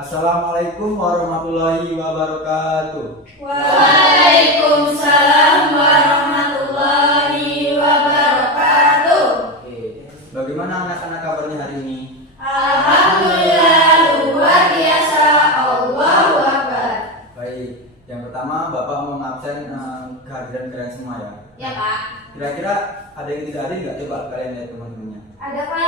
Assalamualaikum warahmatullahi wabarakatuh. Waalaikumsalam warahmatullahi wabarakatuh. Oke, bagaimana anak-anak kabarnya hari ini? Alhamdulillah luar biasa. Allahu Akbar. Baik, yang pertama Bapak mau ngabsen kehadiran kalian semua ya. Ya Pak. Kira-kira ada yang tidak hadir nggak? Coba kalian lihat teman-temannya. Ada Pak.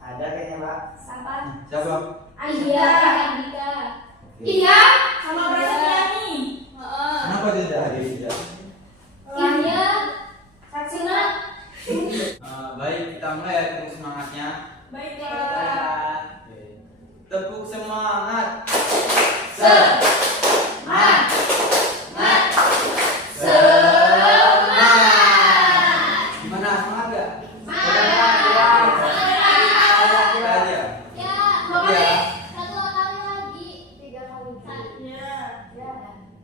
Ada kayaknya Pak. Siapa? Siapa? Andika. Andika. Oke. Iya, sama Prasetya nih. Kenapa dia tidak hadir ya? Iya. Saksina. Baik, kita mulai ya tepuk semangatnya. Baik Pak. Oke. Tepuk semangat. Semangat. Gimana, semangat gak?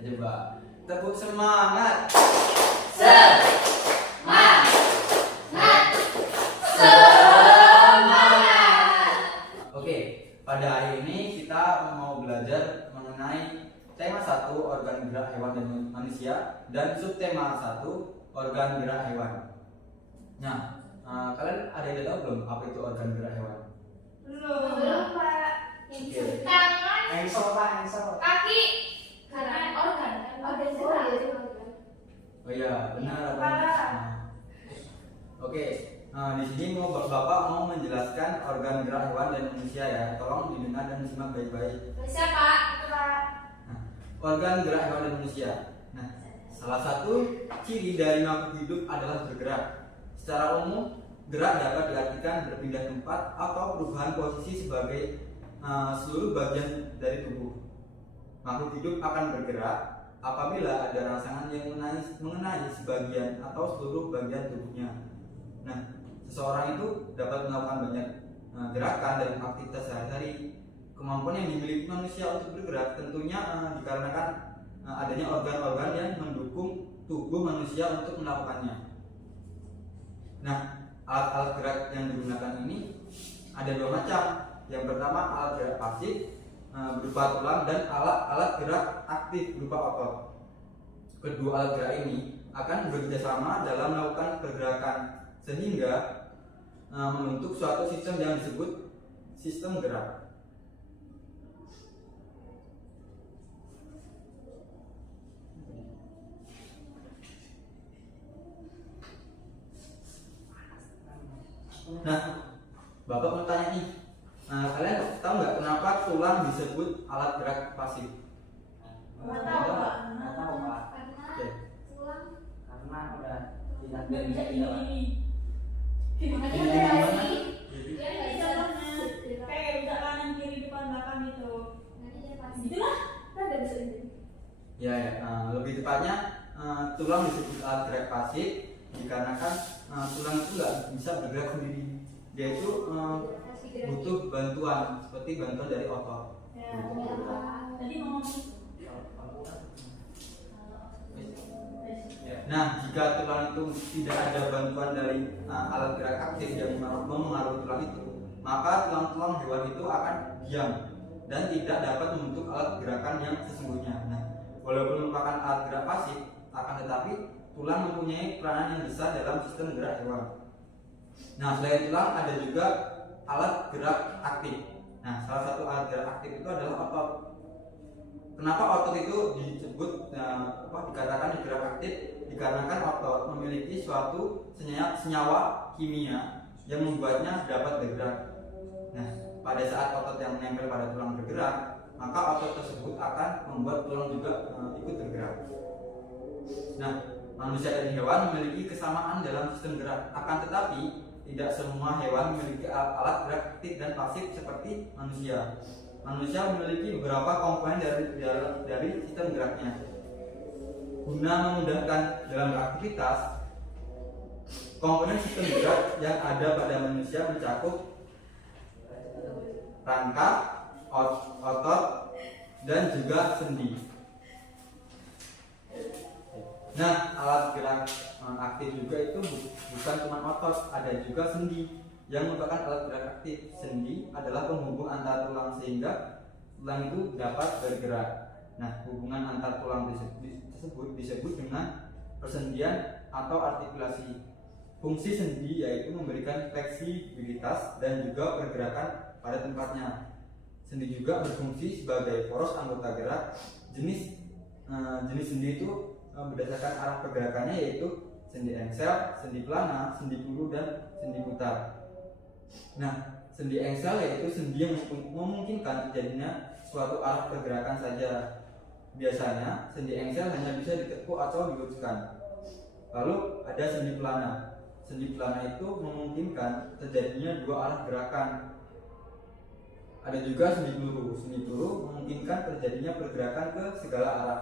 Coba tepuk semangat. Oke, pada hari ini kita mau belajar mengenai tema 1 organ gerak hewan dan manusia dan subtema 1 organ gerak hewan. Nah, kalian ada yang tahu belum apa itu organ gerak hewan? Belum Pak. Oke. Tangan, Engsel. kaki, karena organ gerak. Oh iya, benar apa? Kepala. Oke, di sini Bapak mau menjelaskan organ gerak hewan dan manusia ya. Tolong didengar dan disimak baik-baik. Bisa Pak. Pak. Nah, organ gerak hewan dan manusia. Nah, salah satu ciri dari makhluk hidup adalah bergerak. Secara umum, gerak dapat diartikan berpindah tempat atau perubahan posisi sebagai seluruh bagian dari tubuh. Makhluk hidup akan bergerak apabila ada rangsangan yang mengenai sebagian atau seluruh bagian tubuhnya. Nah, seseorang itu dapat melakukan banyak gerakan dalam aktivitas sehari-hari. Kemampuan yang dimiliki manusia untuk bergerak tentunya dikarenakan adanya organ-organ yang mendukung tubuh manusia untuk melakukannya. Nah, alat-alat gerak yang digunakan ini ada 2 macam. Yang pertama alat gerak pasif berupa tulang dan alat-alat gerak aktif berupa otot. Kedua alat gerak ini akan bekerjasama dalam melakukan pergerakan sehingga membentuk suatu sistem yang disebut sistem gerak. Nah, Bapak mau tanya nih, kalian tahu nggak kenapa tulang disebut alat gerak pasif? Nggak tahu Pak. Nggak tahu Pak. Oke. Karena udah tidak Nggak bisa bisa ini. Makanya Makanya gimana? dia bisa kayak bisa kanan kiri depan belakang itu. Itulah kan nggak bisa ini. Ya, lebih tepatnya tulang disebut alat gerak pasif dikarenakan tulang itu nggak bisa bergerak sendiri. Dia itu butuh bantuan seperti bantuan dari otot. Ya. Tadi ngomong. Nah, jika tulang itu tidak ada bantuan dari alat gerak aktif yang memengaruhi tulang itu, maka tulang-tulang hewan itu akan diam dan tidak dapat membentuk alat gerakan yang sesungguhnya. Nah, walaupun merupakan alat gerak pasif, akan tetapi tulang mempunyai peranan yang besar dalam sistem gerak hewan. Nah, selain tulang ada juga alat gerak aktif. Nah, salah satu alat gerak aktif itu adalah otot. Kenapa otot itu disebut dikatakan gerak aktif? Dikarenakan otot memiliki suatu senyawa kimia yang membuatnya dapat bergerak. Nah, pada saat otot yang menempel pada tulang bergerak, maka otot tersebut akan membuat tulang juga ikut bergerak. Nah, manusia dan hewan memiliki kesamaan dalam sistem gerak. Akan tetapi, tidak semua hewan memiliki alat gerak aktif dan pasif seperti manusia. Manusia memiliki beberapa komponen dari sistem geraknya. Guna memudahkan dalam beraktivitas, komponen sistem gerak yang ada pada manusia mencakup rangka, otot, dan juga sendi. Nah, alat gerak aktif juga itu bukan cuma otot, ada juga sendi. yang merupakan alat gerak aktif. Sendi adalah penghubung antar tulang sehingga tulang itu dapat bergerak. Nah, hubungan antar tulang tersebut disebut dengan persendian atau artikulasi. Fungsi sendi yaitu memberikan fleksibilitas dan juga pergerakan pada tempatnya. Sendi juga berfungsi sebagai poros anggota gerak. Jenis sendi itu berdasarkan arah pergerakannya yaitu sendi engsel, sendi pelana, sendi puru, dan sendi putar. Nah, sendi engsel yaitu sendi yang memungkinkan terjadinya suatu arah pergerakan saja. Biasanya sendi engsel hanya bisa ditekuk atau diluruskan. Lalu ada sendi pelana. Sendi pelana itu memungkinkan terjadinya dua arah gerakan. Ada juga sendi peluru. Sendi peluru memungkinkan terjadinya pergerakan ke segala arah.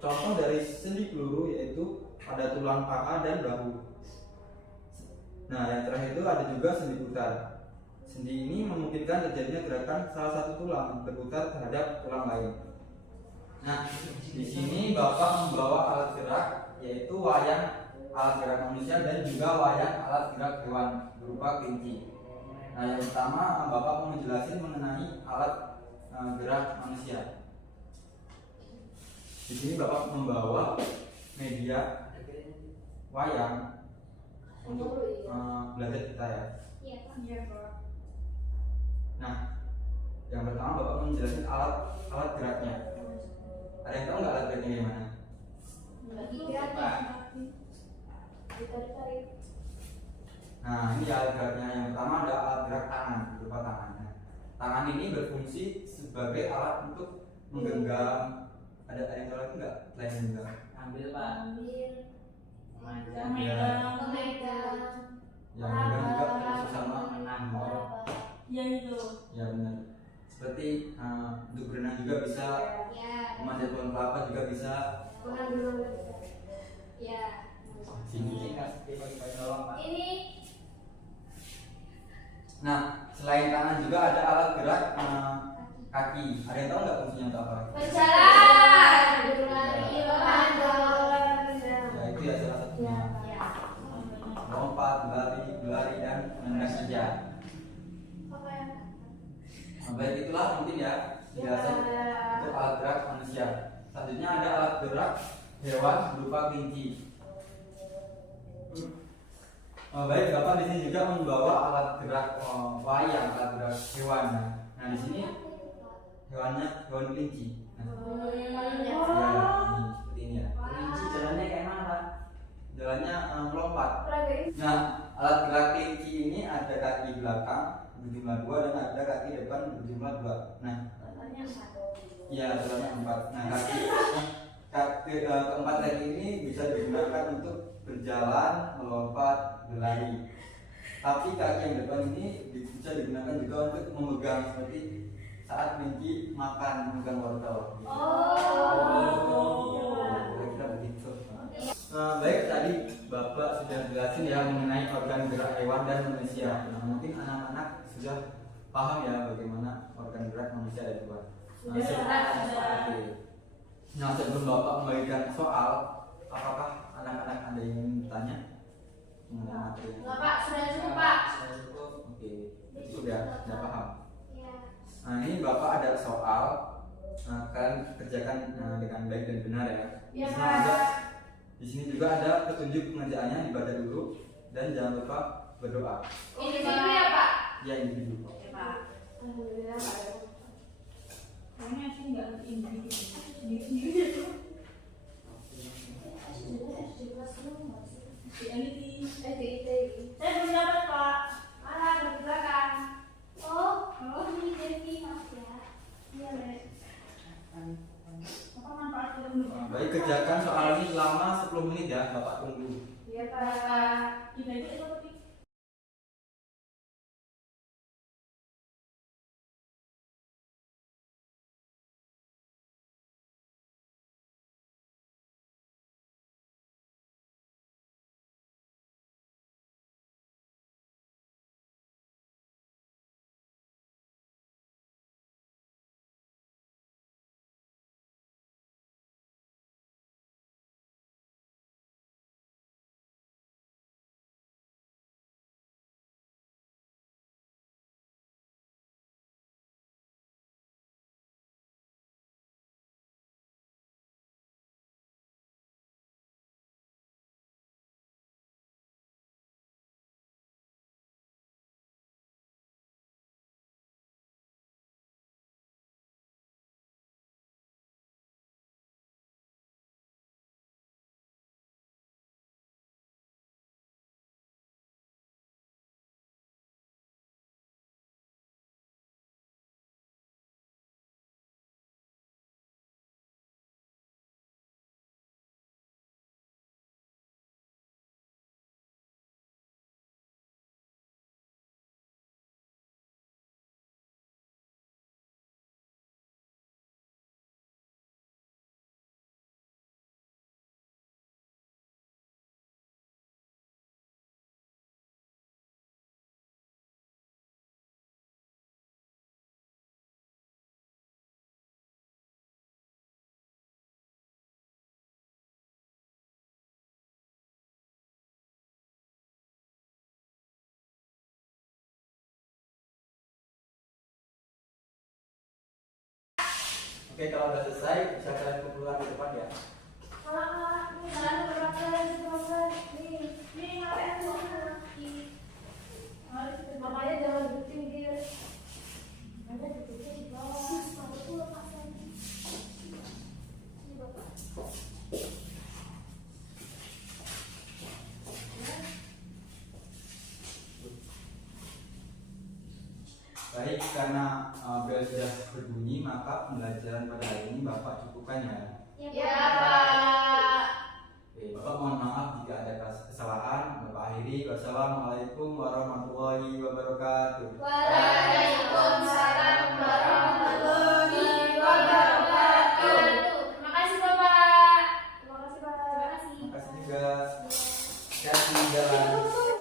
Contoh dari sendi peluru yaitu pada tulang paha dan bahu. Nah, yang terakhir itu ada juga sendi putar. Sendi ini memungkinkan terjadinya gerakan salah satu tulang berputar terhadap tulang lain. Nah, di sini Bapak membawa alat gerak yaitu wayang alat gerak manusia dan juga wayang alat gerak hewan berupa kelinci. Nah, yang pertama Bapak mau menjelaskan mengenai alat gerak manusia. Di sini Bapak membawa media wayang untuk belajar kita ya. Iya, Pak. Nah, yang pertama Bapak menjelaskan alat geraknya. Ada yang tahu nggak alat geraknya gimana? Nah, ini alat geraknya. Yang pertama ada alat gerak tangan, berupa tangan. Nah, tangan ini berfungsi sebagai alat untuk menggenggam. Ada yang tahu lagi nggak selain menggenggam? Ambil Pak. Memanjang. Ya, menggenggam juga termasuk sama menambah. Ya itu. Ya benar. Seperti untuk berenang juga bisa, memanjat pohon kelapa juga bisa. Sini. Nah, selain tangan juga ada alat gerak kaki. Ada yang tahu nggak fungsinya untuk apa? Ya itu ya salah satunya. Lompat, berlari dan menendang meja. Nah, baik itulah mungkin ya penjelasan untuk alat gerak manusia. Selanjutnya ada alat gerak hewan berupa kelinci. Baik, Bapak di sini juga membawa alat gerak wayang, alat gerak hewan. Nah, di sini hewan kelinci. Nah, ya, ini seperti ini ya. Kelinci jalannya kayak mana Pak? Jalannya melompat. Nah, alat gerak kelinci ini ada kaki belakang berjumlah 2 dan ada kaki depan berjumlah 2. Nah, ya jalannya 4. Nah, keempat kaki ini bisa digunakan untuk berjalan, melompat, berlari. Tapi kaki yang depan ini bisa digunakan juga untuk memegang, seperti saat kelinci makan, memegang wortel. Kira-kira begitu. Baik, tadi Bapak sudah jelasin ya mengenai organ gerak hewan dan manusia. Nah, mungkin anak-anak sudah paham ya bagaimana organ gerak manusia ada dua. Nah, sebelum Bapak membagikan soal, apakah anak-anak ada yang ingin bertanya mengenai materi? Oke, sudah paham. Nah, ini Bapak ada soal. Kalian kerjakan dengan baik dan benar ya. Di sini juga ada petunjuk pengerjaannya, dibaca dulu dan jangan lupa berdoa. Ya, individu. Kayaknya sih nggak ngerti individu. Sendiri-sendiri itu. Saya belum dapat Pak. Apa manfaat dulu? Baik, kerjakan soal ini selama 10 menit ya, Bapak tunggu. Kita itu Oke, kalau udah selesai bisa kalian kumpulkan di depan ya. Makanya jangan berhenti dia. Ada duduknya di bawah. Sepatu lepas lagi. Ini bapak. Baik, karena bel sudah berbunyi, maka pembelajaran pada hari ini Bapak cukupkan ya. Ya.